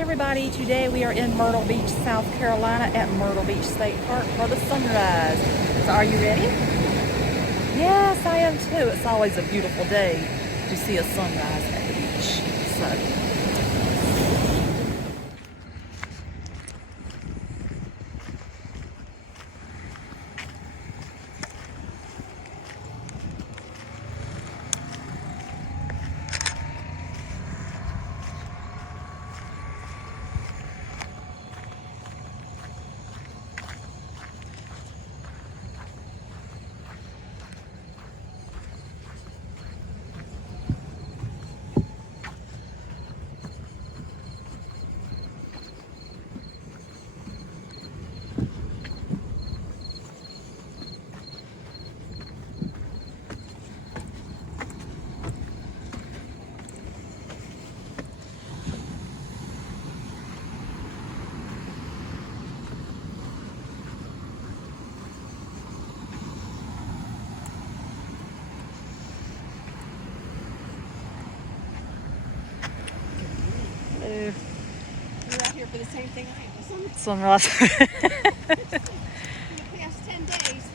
everybody, today we are in Myrtle Beach, South Carolina at Myrtle Beach State Park for the sunrise. So are you ready? Yes, I am too. It's always a beautiful day to see a sunrise at the beach. So. You're out here for the same thing I am. Sunrise. For the past 10 days.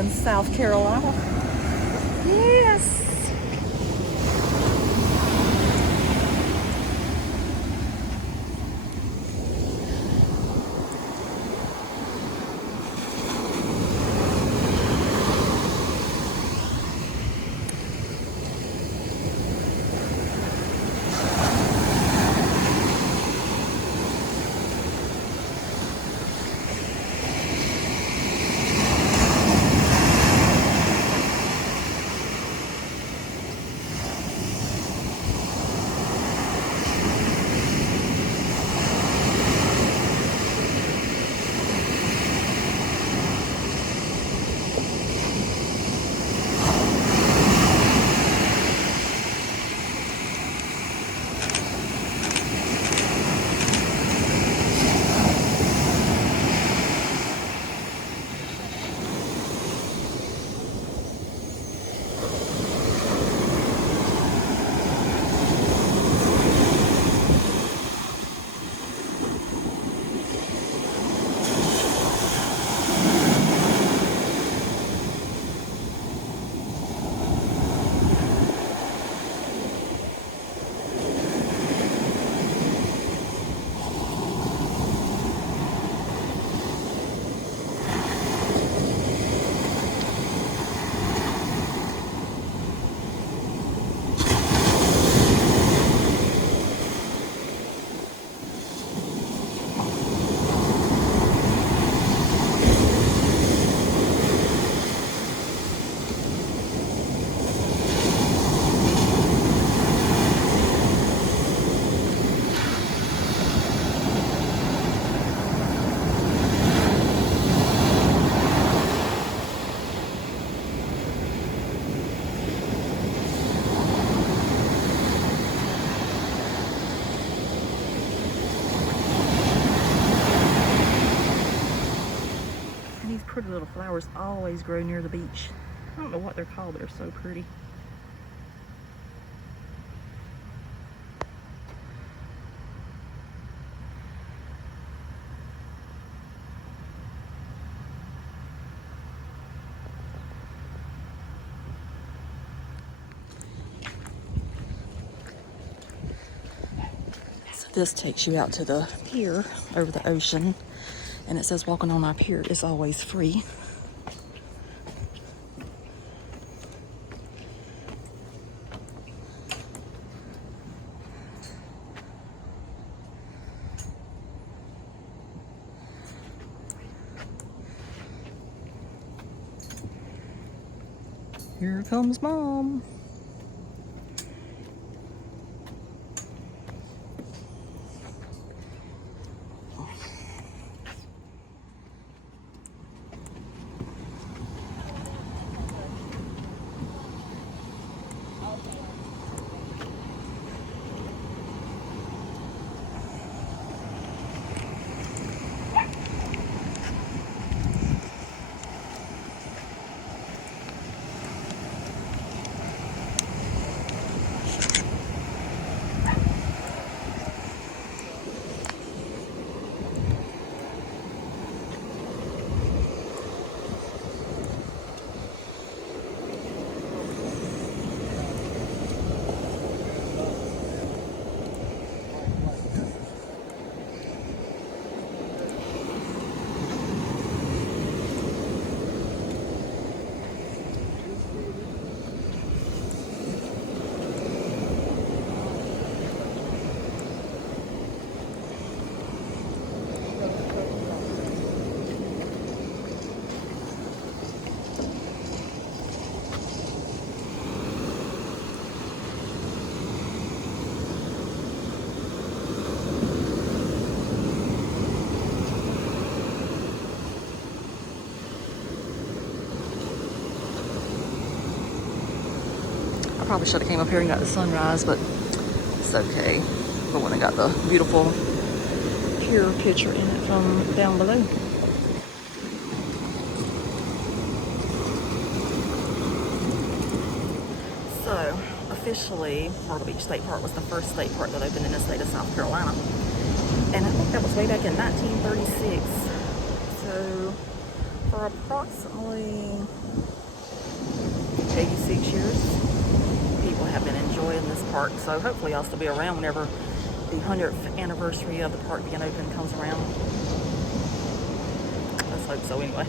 in South Carolina. Yes. These pretty little flowers always grow near the beach. I don't know what they're called, but they're so pretty. So this takes you out to the pier over the ocean, and it says walking on our pier is always free. Here comes Mom. Probably should have came up here and got the sunrise, but it's okay. But when I got the beautiful pier picture in it from down below. So officially, Myrtle Beach State Park was the first state park that opened in the state of South Carolina, and I think that was way back in 1936. So for approximately 86 years. People have been enjoying this park, so hopefully I'll still be around whenever the 100th anniversary of the park being open comes around. Let's hope so anyway.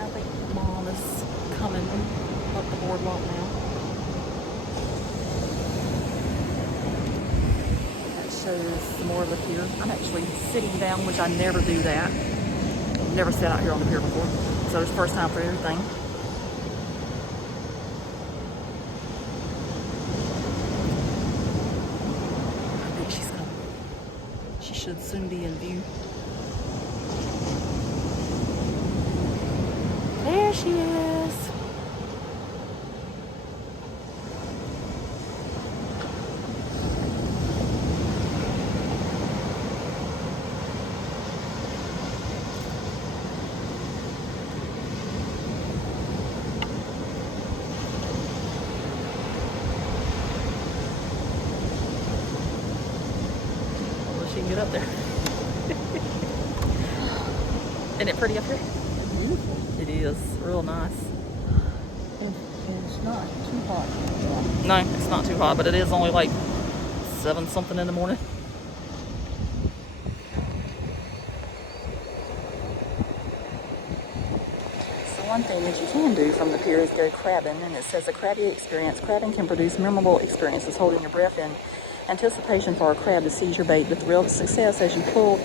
I think Mom is coming up the boardwalk now. That shows more of the pier. I'm actually sitting down, which I never do that. Never sat out here on the pier before, so it's first time for everything. I think she's coming. She should soon be in view. There she is. She can get up there. Isn't it pretty up here? Beautiful. It is. Real nice. And it's not too hot. No, it's not too hot, but it is only like 7 something in the morning. So one thing that you can do from the pier is go crabbing, and it says a crabby experience. Crabbing can produce memorable experiences, holding your breath in anticipation for a crab to seize your bait, with real success as you pull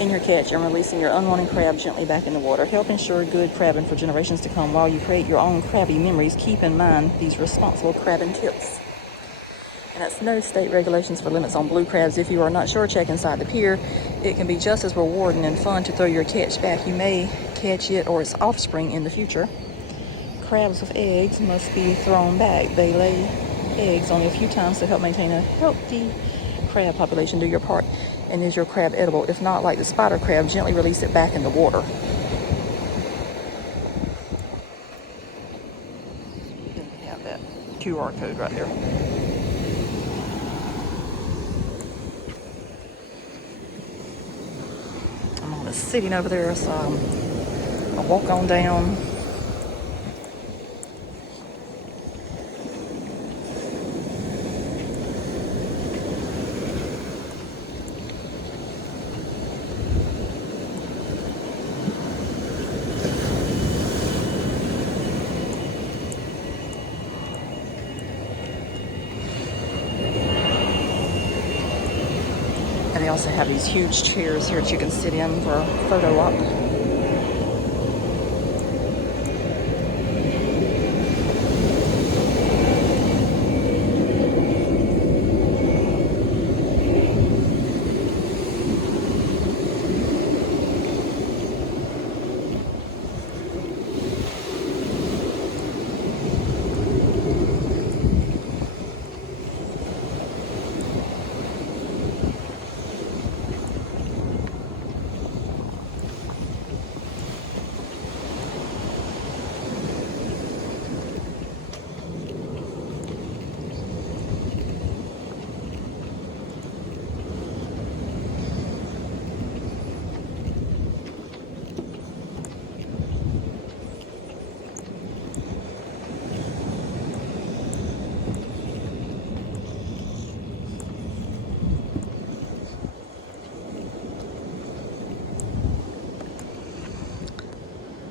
in your catch and releasing your unwanted crab gently back in the water. Help ensure good crabbing for generations to come. While you create your own crabby memories, keep in mind these responsible crabbing tips. And that's no state regulations for limits on blue crabs. If you are not sure, check inside the pier. It can be just as rewarding and fun to throw your catch back. You may catch it or its offspring in the future. Crabs with eggs must be thrown back. They lay eggs only a few times to help maintain a healthy crab population. Do your part, and is your crab edible? If not, like the spider crab, gently release it back in the water. You have that QR code right there. I'm on the sitting over there, so I'll walk on down. And they also have these huge chairs here that you can sit in for a photo op.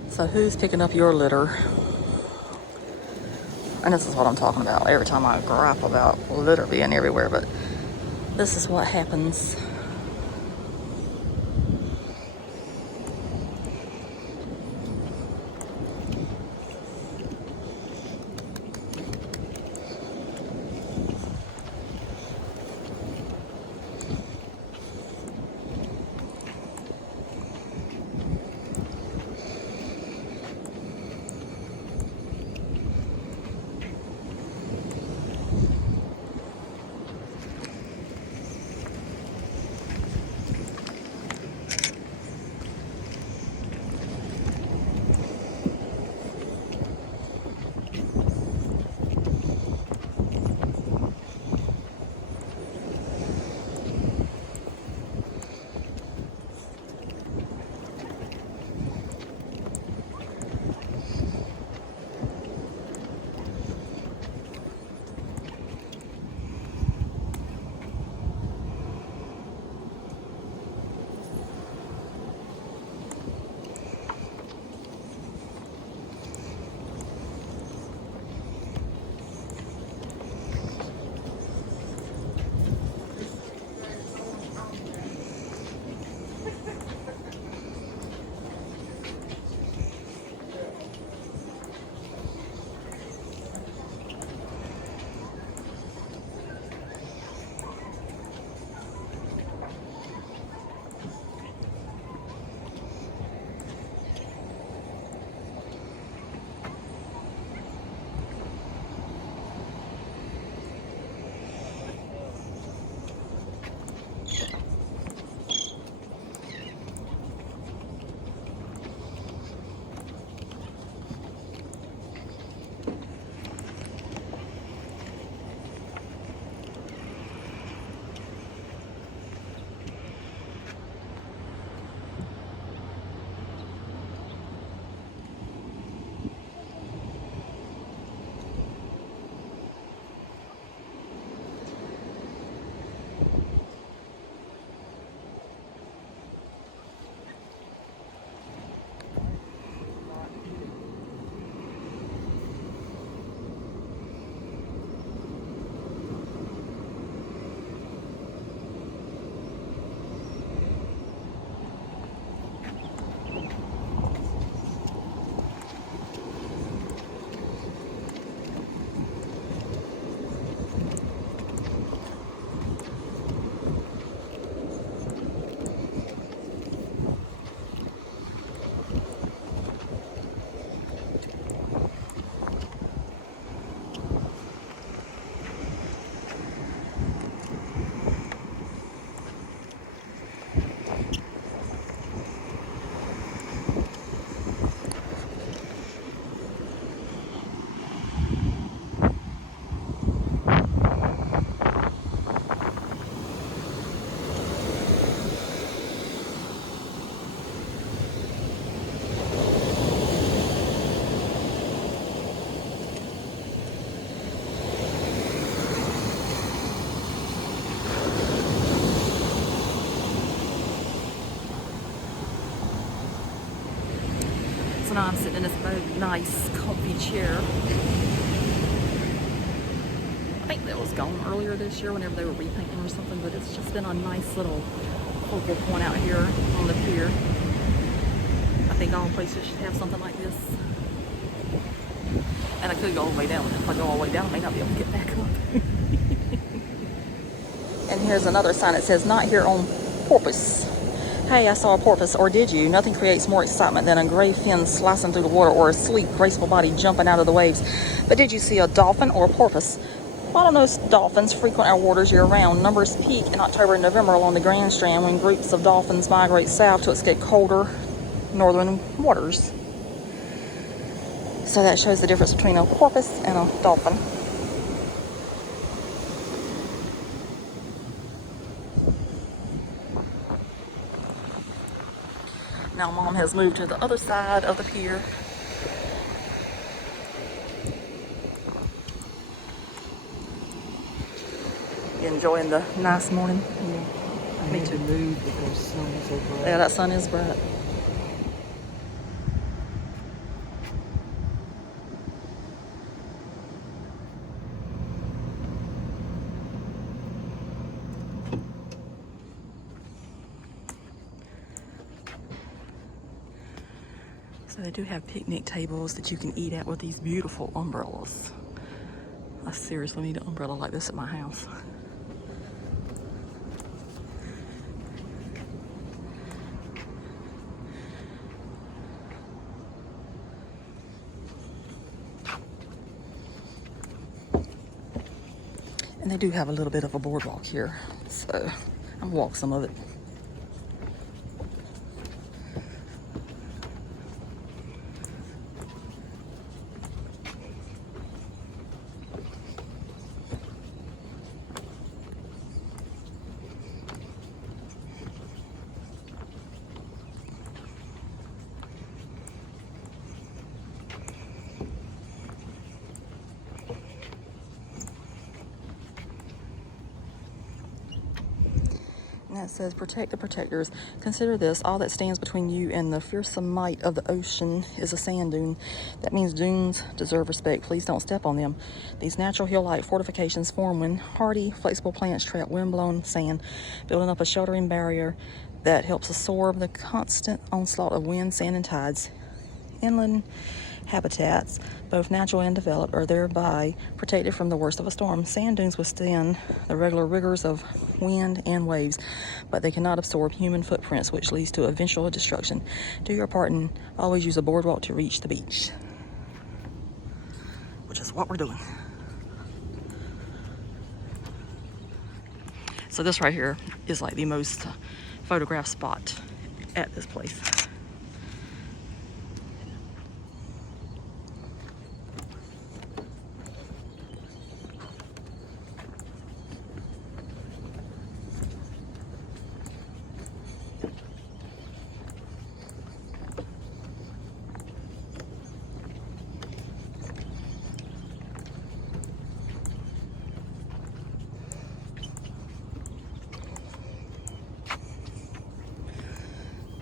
So who's picking up your litter? And this is what I'm talking about every time I gripe about litter being everywhere, but this is what happens. now I'm sitting in this nice, comfy chair. I think that was gone earlier this year whenever they were repainting or something, but it's just been a nice little focal point out here on the pier. I think all places should have something like this. And I could go all the way down. If I go all the way down, I may not be able to get back up. And here's another sign that says, "Not here on purpose." Hey, I saw a porpoise, or did you? Nothing creates more excitement than a gray fin slicing through the water or a sleek, graceful body jumping out of the waves. But did you see a dolphin or a porpoise? Bottlenose dolphins frequent our waters year-round. Numbers peak in October and November along the Grand Strand when groups of dolphins migrate south to escape colder northern waters. So that shows the difference between a porpoise and a dolphin. Now Mom has moved to the other side of the pier. You enjoying the nice morning? Yeah. Me too. Move because the sun is so bright. Yeah, that sun is bright. So they do have picnic tables that you can eat at with these beautiful umbrellas. I seriously need an umbrella like this at my house. And they do have a little bit of a boardwalk here, so I'm gonna walk some of it. And it says, "Protect the protectors. Consider this, all that stands between you and the fearsome might of the ocean is a sand dune. That means dunes deserve respect. Please don't step on them. These natural hill-like fortifications form when hardy, flexible plants trap wind-blown sand, building up a sheltering barrier that helps absorb the constant onslaught of wind, sand, and tides. Inland habitats, both natural and developed, are thereby protected from the worst of a storm. Sand dunes withstand the regular rigors of wind and waves, but they cannot absorb human footprints, which leads to eventual destruction. Do your part and always use a boardwalk to reach the beach." Which is what we're doing. So this right here is like the most photographed spot at this place.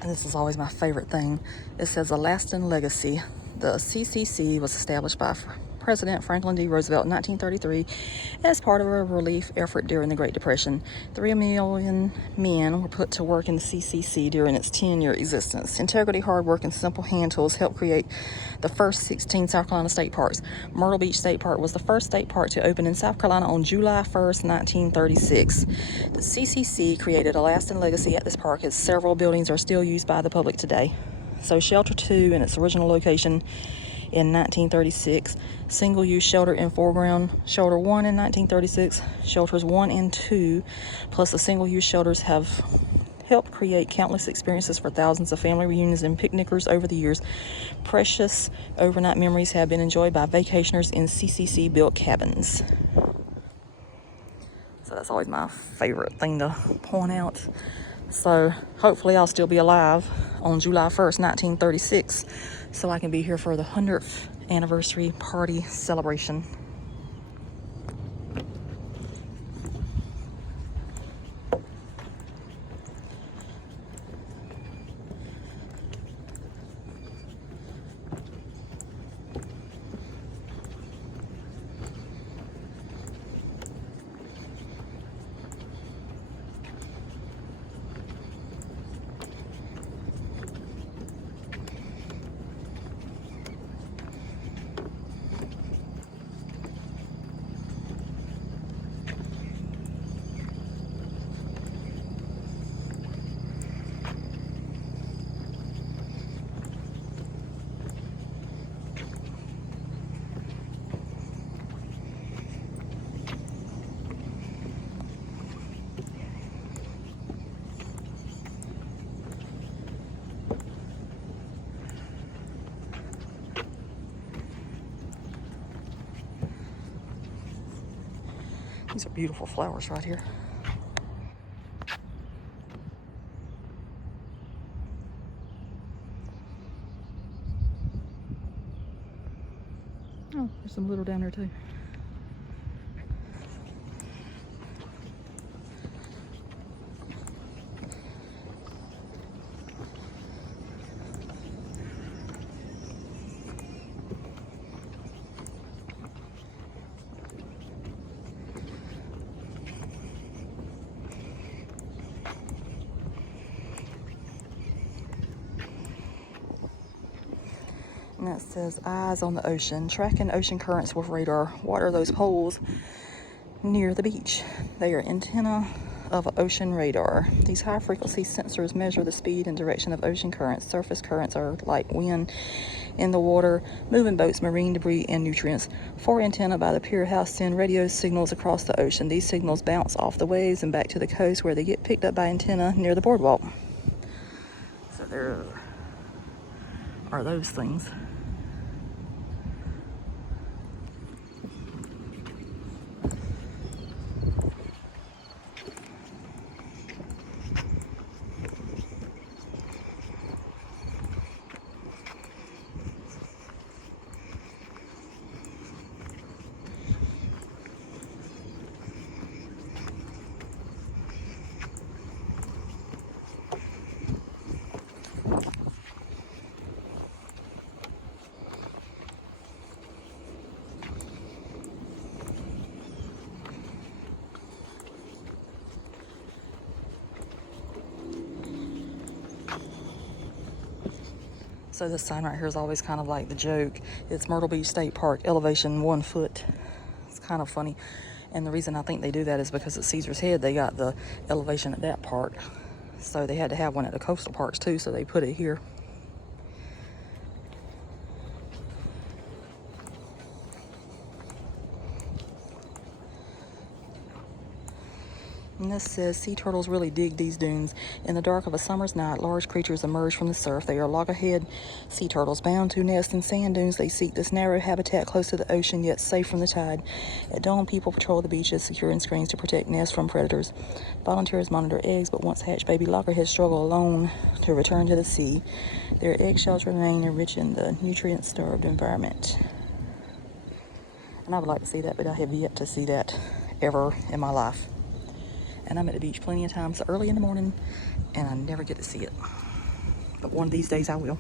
And this is always my favorite thing. It says, "A lasting legacy. The CCC was established by President Franklin D. Roosevelt in 1933 as part of a relief effort during the Great Depression. 3 million men were put to work in the CCC during its 10-year existence. Integrity, hard work, and simple hand tools helped create the first 16 South Carolina state parks. Myrtle Beach State Park was the first state park to open in South Carolina on July 1st, 1936. The CCC created a lasting legacy at this park as several buildings are still used by the public today. So Shelter 2 in its original location in 1936, single-use shelter in foreground, Shelter 1 in 1936, Shelters 1 and 2, plus the single-use shelters have helped create countless experiences for thousands of family reunions and picnickers over the years. Precious overnight memories have been enjoyed by vacationers in CCC-built cabins." So that's always my favorite thing to point out. So hopefully I'll still be alive on July 1st, 1936, so I can be here for the 100th anniversary party celebration. These are beautiful flowers right here. Oh, there's some little down there too. And that says eyes on the ocean, tracking ocean currents with radar. What are those poles near the beach? They are antenna of ocean radar. These high frequency sensors measure the speed and direction of ocean currents. Surface currents are like wind in the water, moving boats, marine debris, and nutrients. 4 antennae by the pier house send radio signals across the ocean. These signals bounce off the waves and back to the coast, where they get picked up by antenna near the boardwalk. So there are those things. So this sign right here is always kind of like the joke. It's Myrtle Beach State Park, elevation 1 foot. It's kind of funny. And the reason I think they do that is because at Caesar's Head, they got the elevation at that park. So they had to have one at the coastal parks too, so they put it here. And this says, sea turtles really dig these dunes. In the dark of a summer's night, large creatures emerge from the surf. They are loggerhead sea turtles, bound to nest in sand dunes. They seek this narrow habitat close to the ocean, yet safe from the tide. At dawn, people patrol the beaches, securing screens to protect nests from predators. Volunteers monitor eggs, but once hatched, baby loggerheads struggle alone to return to the sea. Their eggshells remain enriching the nutrient-starved environment. And I would like to see that, but I have yet to see that ever in my life. And I'm at the beach plenty of times early in the morning, and I never get to see it. But one of these days I will.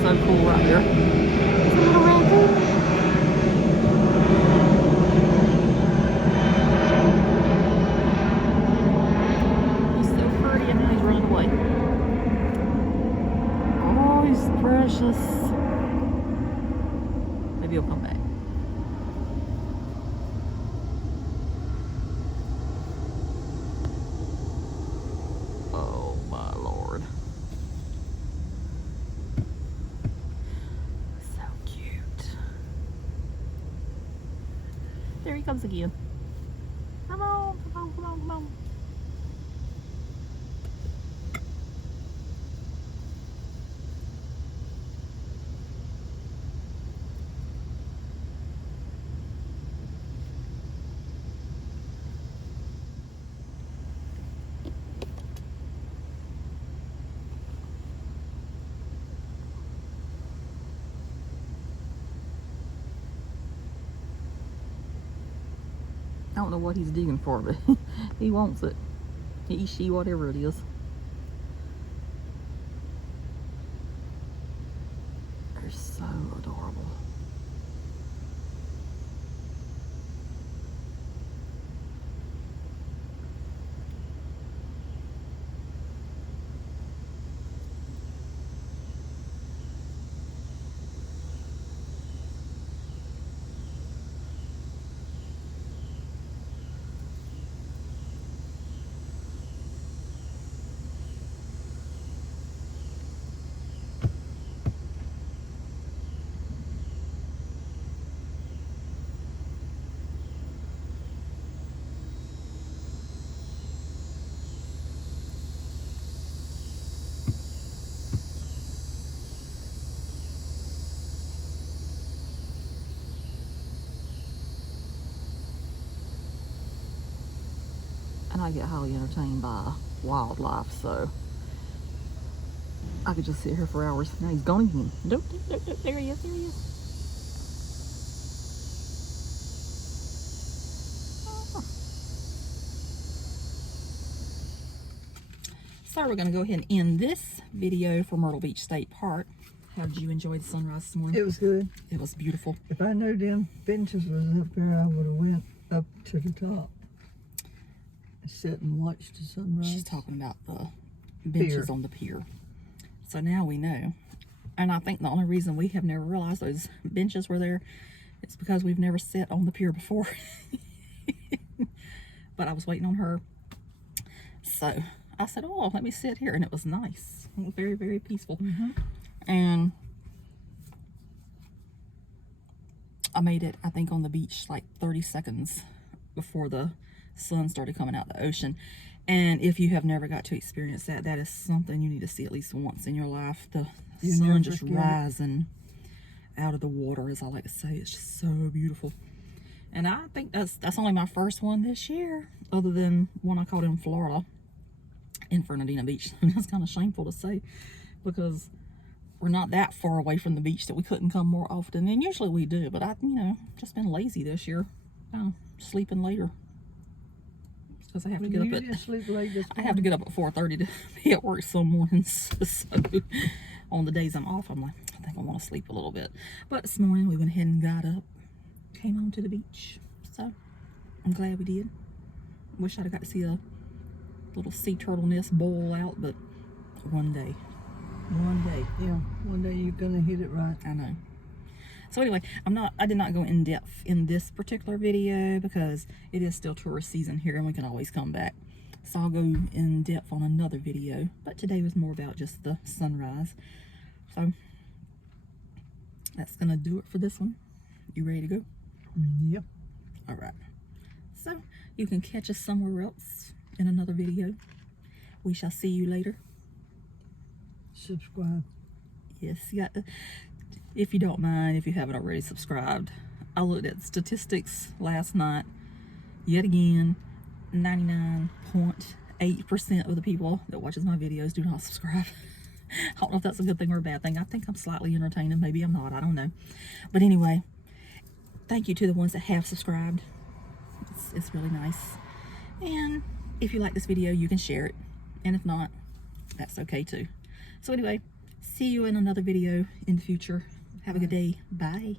So cool right here. It's a little raccoon. He's so pretty, and now he's running away. Oh, he's precious. Maybe he'll come back. Oh my Lord. There he comes again. Come on, come on, come on, come on. I don't know what he's digging for, but he wants it. He, she, whatever it is. So adorable. And I get highly entertained by wildlife, so I could just sit here for hours. Now he's gone again. There he is, there he is. So we're going to go ahead and end this video for Myrtle Beach State Park. How did you enjoy the sunrise this morning? It was good. It was beautiful. If I knew them benches was up there, I would have went up to the top. Sit and watch the sunrise. She's talking about the benches on the pier. So now we know. And I think the only reason we have never realized those benches were there is because we've never sat on the pier before. But I was waiting on her. So I said, oh, let me sit here. And it was nice. It was very, very peaceful. And I made it, I think, on the beach like 30 seconds before the sun started coming out the ocean. And if you have never got to experience that, that is something you need to see at least once in your life. The sun just rising out of the water, as I like to say. It's just so beautiful. And I think that's only my first one this year, other than one I caught in Florida, in Fernandina Beach. That's kind of shameful to say, because we're not that far away from the beach that we couldn't come more often. And usually we do, but I, just been lazy this year, sleeping later. Because I have to get up at, I have to get up at 4:30 to be at work some mornings. So on the days I'm off, I'm like, I think I want to sleep a little bit. But this morning we went ahead and got up, came on to the beach. So I'm glad we did. Wish I'd have got to see a little sea turtle nest boil out, but one day. One day. Yeah, one day you're gonna hit it right. I know. So anyway, I did not go in depth in this particular video because it is still tourist season here and we can always come back. So I'll go in depth on another video. But today was more about just the sunrise. So that's gonna do it for this one. You ready to go? Yep. All right. So you can catch us somewhere else in another video. We shall see you later. Subscribe. Yes, you got to. If you don't mind, if you haven't already subscribed. I looked at statistics last night. Yet again, 99.8% of the people that watches my videos do not subscribe. I don't know if that's a good thing or a bad thing. I think I'm slightly entertaining. Maybe I'm not. I don't know. But anyway, thank you to the ones that have subscribed. It's really nice. And if you like this video, you can share it. And if not, that's okay too. So anyway, see you in another video in the future. Have a good day. Bye.